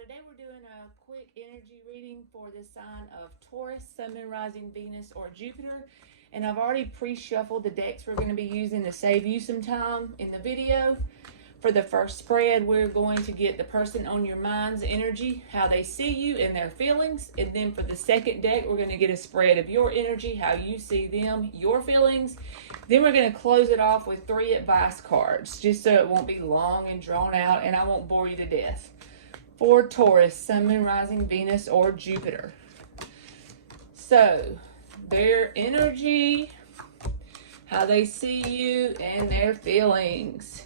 Today we're doing a quick energy reading for the sign of Taurus, Sun, Moon, Rising, Venus, or Jupiter. And I've already pre-shuffled the decks we're going to be using to save you some time in the video. For the first spread, we're going to get the person on your mind's energy, how they see you and their feelings. And then for the second deck, we're going to get a spread of your energy, how you see them, your feelings. Then we're going to close it off with 3 advice cards, just so it won't be long and drawn out and I won't bore you to death. For Taurus, Sun, Moon, Rising, Venus, or Jupiter. So, their energy, how they see you, and their feelings.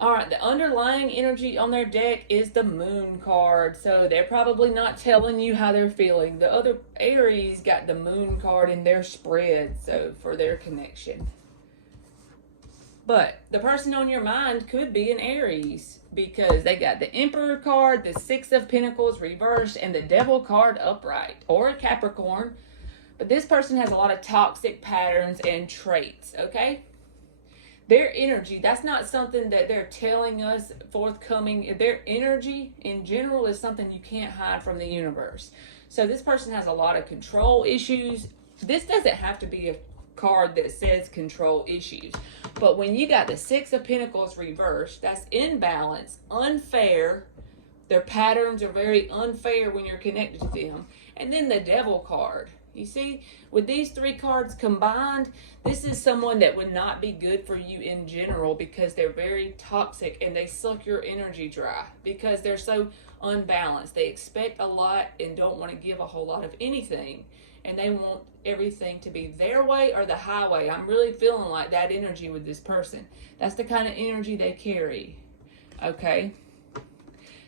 Alright, the underlying energy on their deck is the Moon card. So, they're probably not telling you how they're feeling. The other Aries got the Moon card in their spread, so for their connection. But the person on your mind could be an Aries because they got the Emperor card, the 6 of Pentacles reversed, and the Devil card upright, or a Capricorn. But this person has a lot of toxic patterns and traits, okay? Their energy, that's not something that they're telling us forthcoming. Their energy in general is something you can't hide from the universe. So this person has a lot of control issues. This doesn't have to be a card that says control issues, but when you got the 6 of Pentacles reversed, that's imbalance, unfair. Their patterns are very unfair when you're connected to them. And then the Devil card, you see, with these 3 cards combined, this is someone that would not be good for you in general because they're very toxic and they suck your energy dry because they're so unbalanced. They expect a lot and don't want to give a whole lot of anything. And they want everything to be their way or the highway. I'm really feeling like that energy with this person. That's the kind of energy they carry. Okay?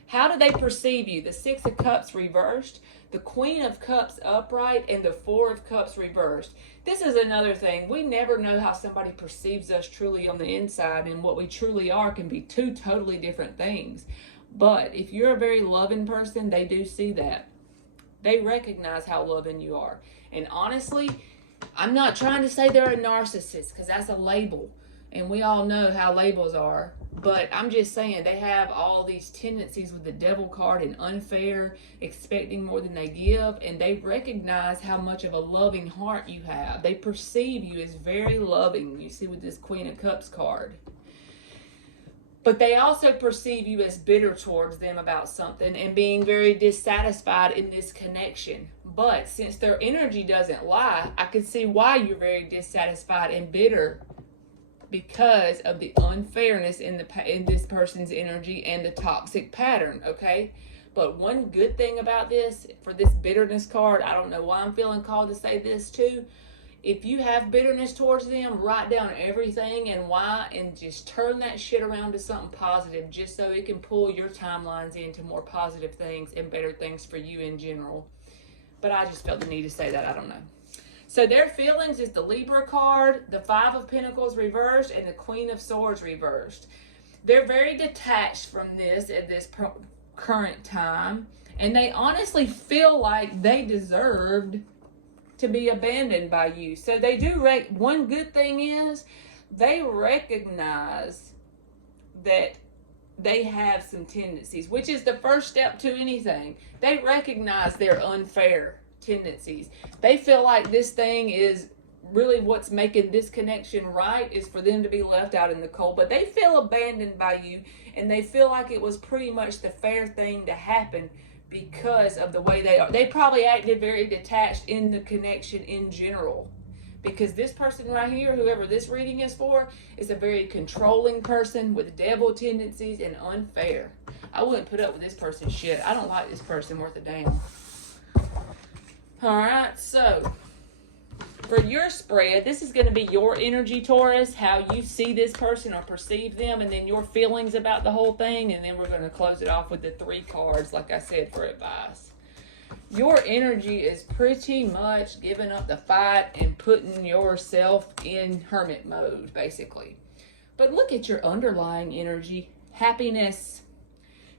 How do they perceive you? The 6 of Cups reversed, the Queen of Cups upright, and the 4 of Cups reversed. This is another thing. We never know how somebody perceives us truly on the inside, and what we truly are can be 2 totally different things. But if you're a very loving person, they do see that. They recognize how loving you are. And honestly, I'm not trying to say they're a narcissist because that's a label. And we all know how labels are. But I'm just saying they have all these tendencies with the Devil card and unfair, expecting more than they give. And they recognize how much of a loving heart you have. They perceive you as very loving. You see with this Queen of Cups card. But they also perceive you as bitter towards them about something and being very dissatisfied in this connection. But since their energy doesn't lie, I can see why you're very dissatisfied and bitter because of the unfairness in this person's energy and the toxic pattern, okay? But one good thing about this, for this bitterness card, I don't know why I'm feeling called to say this too. If you have bitterness towards them, write down everything and why and just turn that shit around to something positive just so it can pull your timelines into more positive things and better things for you in general. But I just felt the need to say that. I don't know. So their feelings is the Libra card, the 5 of Pentacles reversed, and the Queen of Swords reversed. They're very detached from this at this current time. And they honestly feel like they deserved to be abandoned by you. So they do, one good thing is they recognize that they have some tendencies, which is the first step to anything. They recognize their unfair tendencies. They feel like this thing is really what's making this connection right is for them to be left out in the cold, but they feel abandoned by you and they feel like it was pretty much the fair thing to happen because of the way they are. They probably acted very detached in the connection in general. Because this person right here, whoever this reading is for, is a very controlling person with devil tendencies and unfair. I wouldn't put up with this person's shit. I don't like this person worth a damn. Alright, so for your spread, this is going to be your energy, Taurus, how you see this person or perceive them, and then your feelings about the whole thing, and then we're going to close it off with the 3 cards, like I said, for advice. Your energy is pretty much giving up the fight and putting yourself in hermit mode, basically. But look at your underlying energy, happiness.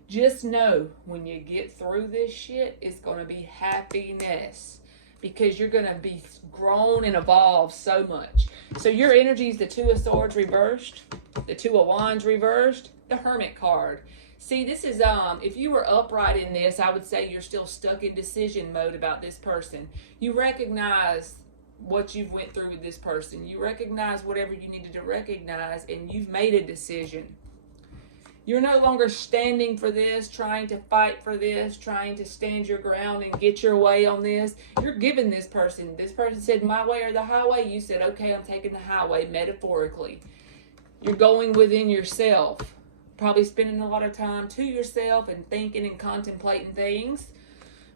Just know when you get through this shit, it's going to be happiness. because you're going to be grown and evolved so much. So your energy is the Two of Swords reversed, the Two of Wands reversed, the Hermit card. See, this is, if you were upright in this, I would say you're still stuck in decision mode about this person. You recognize what you've went through with this person. You recognize whatever you needed to recognize, and you've made a decision. You're no longer standing for this, trying to fight for this, trying to stand your ground and get your way on this. You're giving this person. This person said, my way or the highway. You said, okay, I'm taking the highway, metaphorically. You're going within yourself. Probably spending a lot of time to yourself and thinking and contemplating things.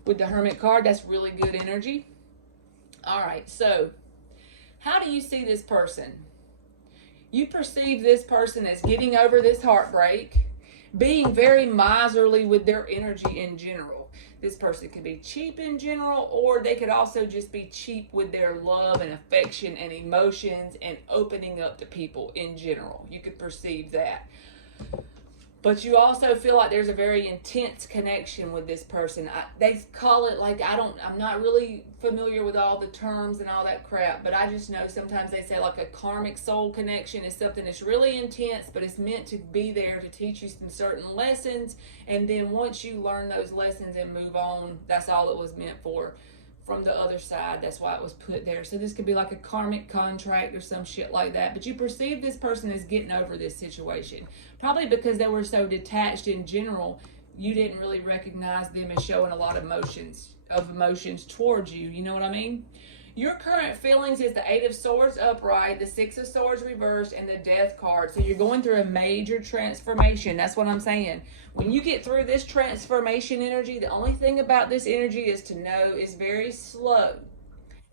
With the Hermit card, that's really good energy. All right, so how do you see this person? You perceive this person as getting over this heartbreak, being very miserly with their energy in general. This person could be cheap in general, or they could also just be cheap with their love and affection and emotions and opening up to people in general. You could perceive that. But you also feel like there's a very intense connection with this person. They call it like, I'm not really familiar with all the terms and all that crap, but I just know sometimes they say like a karmic soul connection is something that's really intense, but it's meant to be there to teach you some certain lessons. And then once you learn those lessons and move on, that's all it was meant for. From the other side, that's why it was put there. So this could be like a karmic contract or some shit like that. But you perceive this person as getting over this situation. Probably because they were so detached in general, you didn't really recognize them as showing a lot of emotions towards you. You know what I mean? Your current feelings is the Eight of Swords upright, the Six of Swords reversed, and the Death card. So you're going through a major transformation. That's what I'm saying. When you get through this transformation energy, the only thing about this energy is to know it's very slow.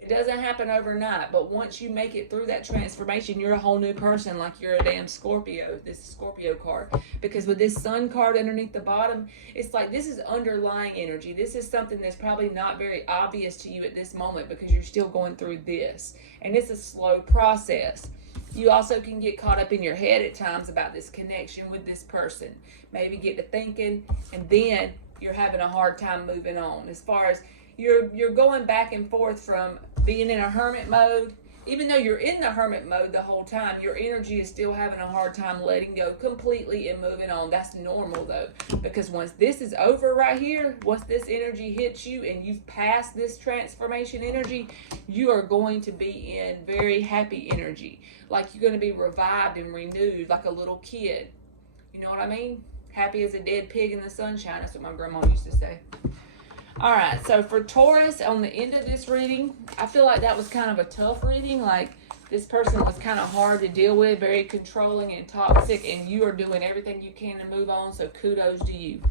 It doesn't happen overnight, but once you make it through that transformation, you're a whole new person, like you're a damn Scorpio, this Scorpio card. Because with this Sun card underneath the bottom, it's like this is underlying energy. This is something that's probably not very obvious to you at this moment because you're still going through this. And it's a slow process. You also can get caught up in your head at times about this connection with this person. Maybe get to thinking, and then you're having a hard time moving on. As far as you're going back and forth from being in a hermit mode. Even though you're in the hermit mode the whole time, your energy is still having a hard time letting go completely and moving on. That's normal though, because once this is over right here, once this energy hits you and you've passed this transformation energy, you are going to be in very happy energy. Like you're going to be revived and renewed like a little kid. You know what I mean? Happy as a dead pig in the sunshine. That's what my grandma used to say. All right, so for Taurus, on the end of this reading, I feel like that was kind of a tough reading. Like this person was kind of hard to deal with, very controlling and toxic, and you are doing everything you can to move on, so kudos to you.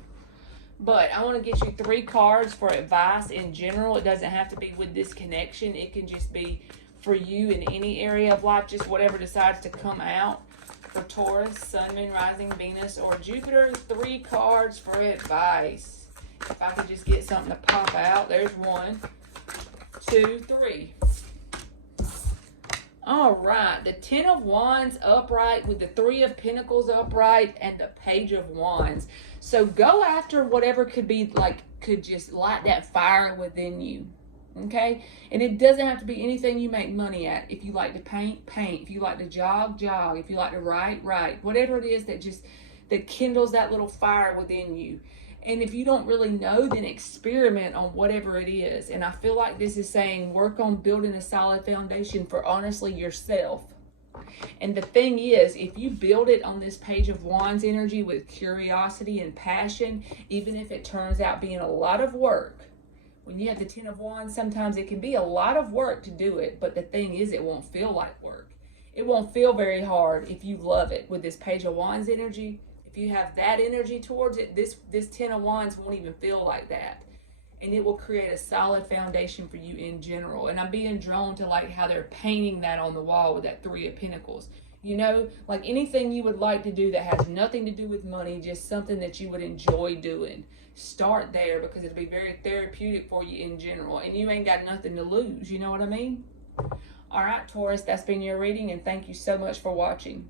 But I want to get you 3 cards for advice in general. It doesn't have to be with this connection. It can just be for you in any area of life, just whatever decides to come out. For Taurus, Sun, Moon, Rising, Venus, or Jupiter, 3 cards for advice. If I could just get something to pop out. There's 1, 2, 3. All right. The 10 of Wands upright with the 3 of Pentacles upright and the Page of Wands. So go after whatever could just light that fire within you. Okay? And it doesn't have to be anything you make money at. If you like to paint, paint. If you like to jog, jog. If you like to write, write. Whatever it is that kindles that little fire within you. And if you don't really know, then experiment on whatever it is. And I feel like this is saying work on building a solid foundation for honestly yourself. And the thing is, if you build it on this Page of Wands energy with curiosity and passion, even if it turns out being a lot of work, when you have the 10 of Wands, sometimes it can be a lot of work to do it. But the thing is, it won't feel like work. It won't feel very hard if you love it with this Page of Wands energy. If you have that energy towards it, this 10 of Wands won't even feel like that. And it will create a solid foundation for you in general. And I'm being drawn to like how they're painting that on the wall with that 3 of Pentacles. You know, like anything you would like to do that has nothing to do with money, just something that you would enjoy doing. Start there because it'll be very therapeutic for you in general. And you ain't got nothing to lose. You know what I mean? All right, Taurus, that's been your reading. And thank you so much for watching.